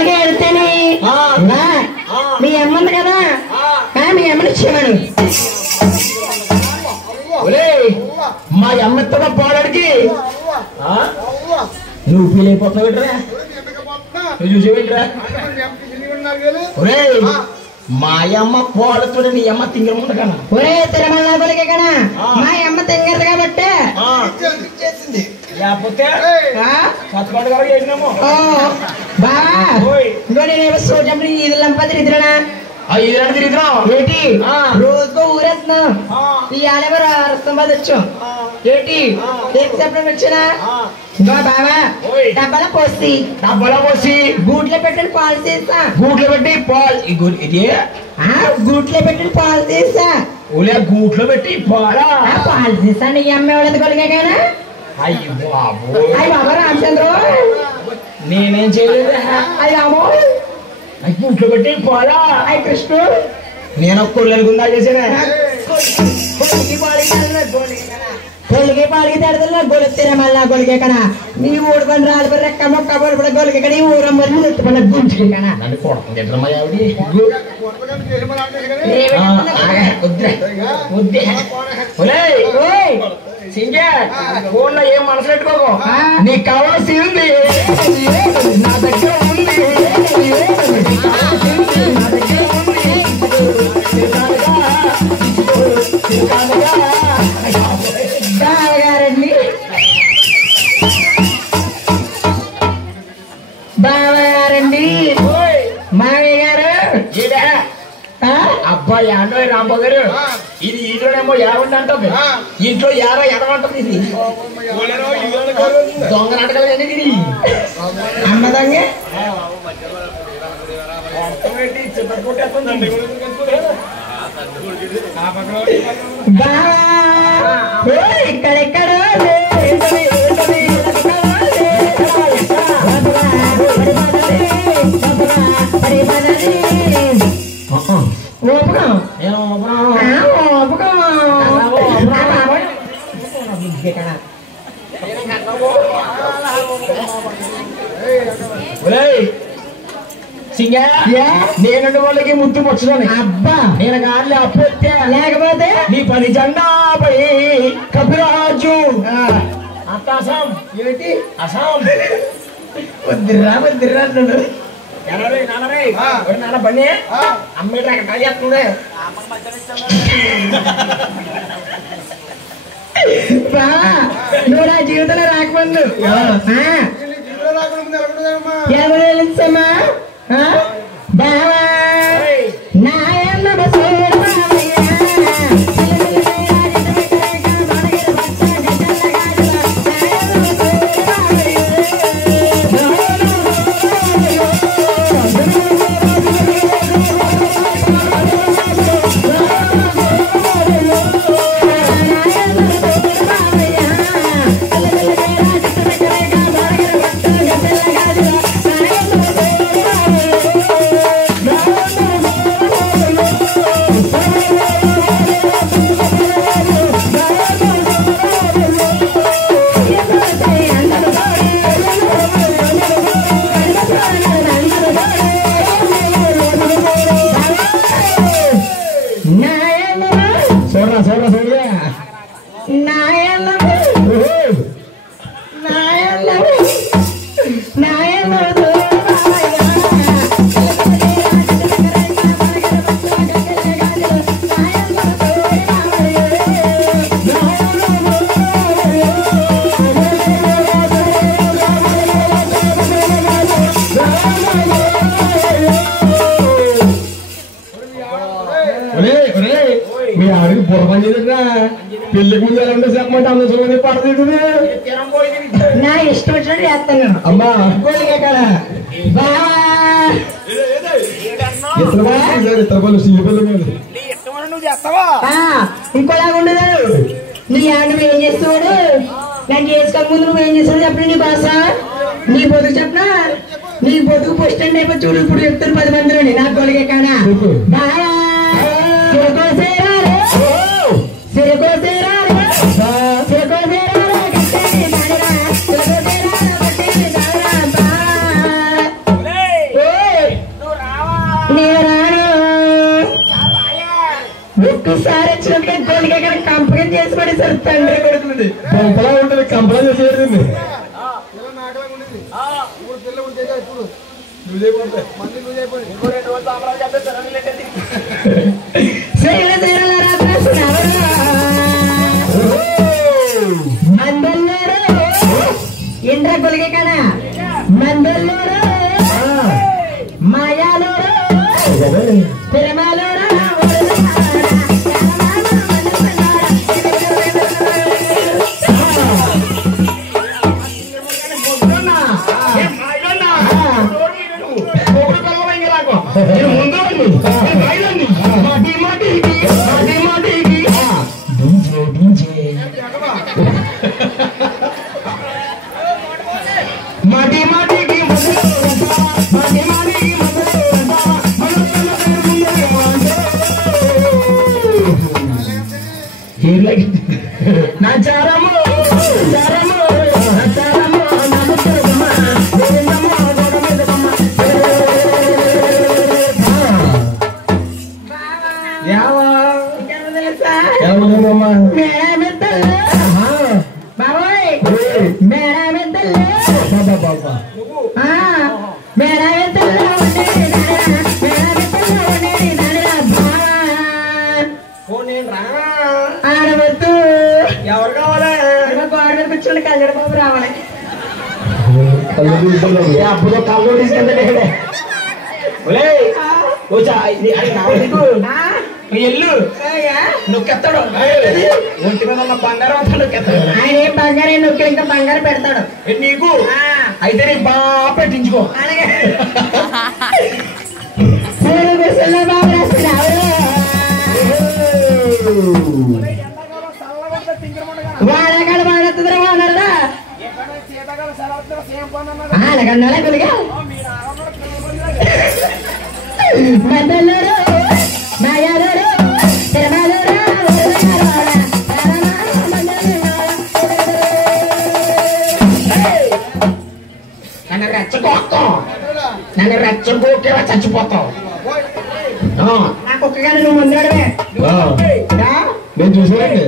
అలాగే వెళ్తేనే మీ అమ్మ ఉంది కదా మీ అమ్మని ఇచ్చేవాడు మా అమ్మ ఇస్తుందా పాలడికి నువ్వు ఫీల్ అయిపోతున్నావు ఏంట్రా నువ్వు చూసేవేంట్రా మా అమ్మ పాలతో నీ అమ్మ తింగర ముందు కన్నా ఒరే తిరుమల కొలికే కదా మా అమ్మ తింగరది కాబట్టి లేకపోతే సత్పాటు గారు చేసినాము బావా ఇంకో నేను సోజంపి ఇది లంపతి తిరిగినా తిరుగుతున్నాం ఏంటి రోజుకో ఊరేస్తున్నాం ఇవాళ రస్తంబాద్ వచ్చాం ఏంటి చెప్పడం వచ్చినా ఇంకా బావా డబ్బాలో పోసి గూట్లో పెట్టిన పాలు తీసా గూట్లో పెట్టి పాలు ఇది గూట్లో పెట్టిన పాలు తీసా ఓలే గూట్లో పెట్టి పాలా పాలు తీసా నీ అమ్మ ఎవడది కొలిగా కానీ అయ్యి బాబు అయ్యి బాబా రామచంద్ర నేనేం చేయలేదు అయ్యి రామో గూట్లో పెట్టి పాలా అయ్యి కృష్ణ నేను కొల్లెలుగుందా చేసానా గొలిగే పాడికి తడదల గొలుస్తారా మళ్ళా గొలిగే కన్నా నీ ఊడుకొని రాలి రెక్క మొక్క పడిపడ గొలిగే కానీ ఊరమ్మని ఎత్తుపడ గుంజుకి కన్నా నన్ను కొడుతుంది ఆవిడ ఫోన్ లో ఏం మనసు పెట్టుకోకు నీకు కావాల్సింది నా దగ్గర ఉంది బావగారండి బావగారండి మావయ్య గారు అబ్బాయి ఆండో రాంబాబు గారు ఇది ఇంట్లోనేమో ఏమండి అంటుంది ఇంట్లో యారో ఎడమంటుంది ఇది దొంగ నాటకాలు ఇది అమ్మ దొంగ ఇక్కడెక్కడ నేను వాళ్ళకి ముద్దు ముచ్చని అబ్బా నేను గాలి అప్పు వస్తే లేకపోతే నీ పని జెండాపై కపిరాజు అసాం ఏంటి అసాం వద్దురా వద్దురా అన్నాడు నాన్న బండి అమ్మేట అక్కడ చేస్తున్నాడే బా నువ్వు నా జీవితంలో రాకముందు ఎవరు తెలుసమ్మా బావా నాయన్న పెళ్లికి ముందు ఎలా ఉంటే చెప్పమంటే అంత చూడని పడదు నా ఇష్టం వచ్చినట్టు చేస్తాను అమ్మా కదా ఇంకోలాగా ఉండదు నీ నువ్వేం చేస్తాడు నేను చేసుకోక ముందు నువ్వేం చేస్తావు చెప్పండి నీ భాష నీ బతుకు చెప్పనా నీ బతుకు పోస్ట్ అండి అయిపోయి చూడు ఇప్పుడు చెప్తారు 10 మందిలోని నాకు గొలిగే కాడా బాగా ఈసారి వచ్చినట్టుగా గోలిగా కంపకం చేసి పడేసారు తండ్రి కొడుతుంది. కంపలా ఉంటుంది, కంపలా చేసేది. మందల్లోడు ఇంద్ర గొలిగే కానా మందల్లోడు మాయాలోడు తిరుమలోడు నా చారము చారము చారము బాబాయ్ మేడా మెద్దల్లో మేడా మెద్దల్లో ఆడవద్దు ఎవరు కావాలి? గోడ మీద కూర్చోండి కళ్యాణ బాబు రావాలి. అప్పుడు కళ్ళు తీసుకెళ్తాడు ఇక్కడే. ఎల్లు నొక్కెత్తాడు, ఒంటి మీద ఉన్న బంగారం అంతా నొక్కెత్తాడు. ఆయన ఏం బంగారం నొక్కి ఇంకా బంగారం పెడతాడు నీకు. అయితే నీకు బాగా పెట్టించుకో. అలాగే బాబు రాస్తున్నాడు. వాడకాడు వాడుతుందిరా వాడరా అలాగన్నారా కొద్దిగా మందల్లోడు మాయాలోడు తిరుమలోడు నన్ను రెచ్చగొక్కో, నన్ను రెచ్చగొక్కేవా చచ్చిపోతావు. నా కుక్కగానే నువ్వు ముందడమే నేను చూసానండి.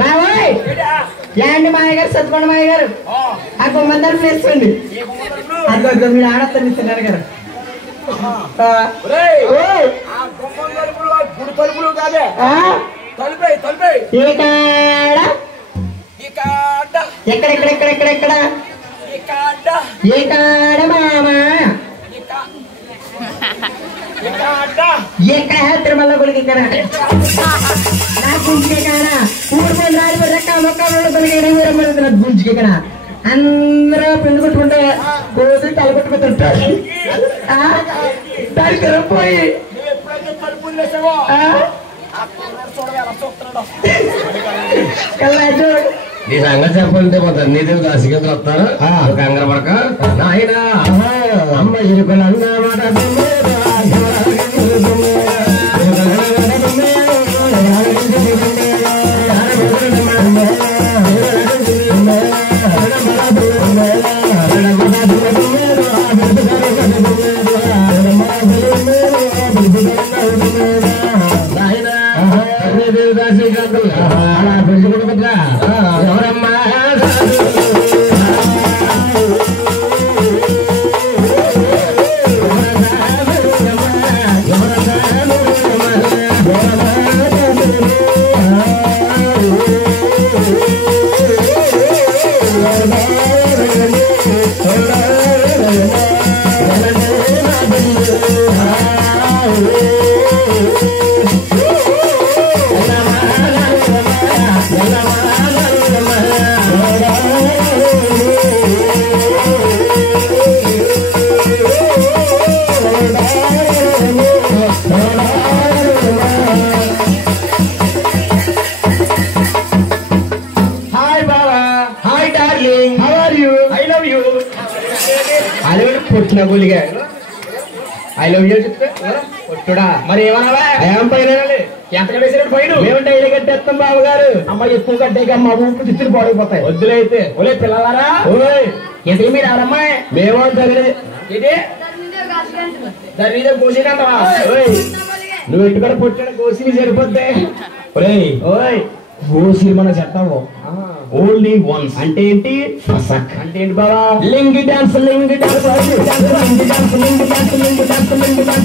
బాబాయ్ ల్యాండ్ మాయ గారు సత్కొండ మాయ గారు ఆ గుమ్మందరం వేసుకోండి. అదిగో మీరు ఆడతాను ఇస్తున్నారు గారు. ఎక్కడెక్కడెక్కడెక్కడెక్కడ ఏ కాడ మామా ఎక్కడ తిరుమల గుడికి ఇక్కడ నా గుంజికి కానా ఊరు నాలుగు రకాల మొక్కలు గుంజికి ఇక్కడ అందరూ పిండి కొట్టుకుంటే కోసి తలపెట్టుకుంటుంటారు. దానికి పోయి నీ సంగతి చెప్పాలంటే పోతారు. నీదేవి కాశీకేంద్ర వస్తారు కంగారు పడక నాయన అమ్మ ఇరుకులు అన్నమాట. ఎవరమ్మా పుట్టిన గులిగా ఐ లవ్ యూ చెప్తే పుట్టుడా మరి ఏమన్నా ఏం పైన ఎంత వేసినట్టు పైన ఏమంటే ఇల్లు కట్టేస్తాం బాబు గారు. అమ్మ ఎక్కువ కట్టే అమ్మ ఊపు చిత్తులు పాడైపోతాయి. వద్దులే అయితే ఓలే పిల్లలారా ఓయ్ ఎందుకు మీరు ఎవరమ్మా మేమో తగిలి ఇది దాని మీద కోసేటంటవా నువ్వు ఎట్టుకొని పుట్టాడు కోసి సరిపోద్దే ఓయ్ ఓయ్ కోసి మన చెట్టావు ఓన్లీ వన్స్ అంటే ఏంటి ఫసక్ అంటే ఏంటి బాబా lungi dance lungi dance lungi dance lungi dance lungi dance lungi dance lungi dance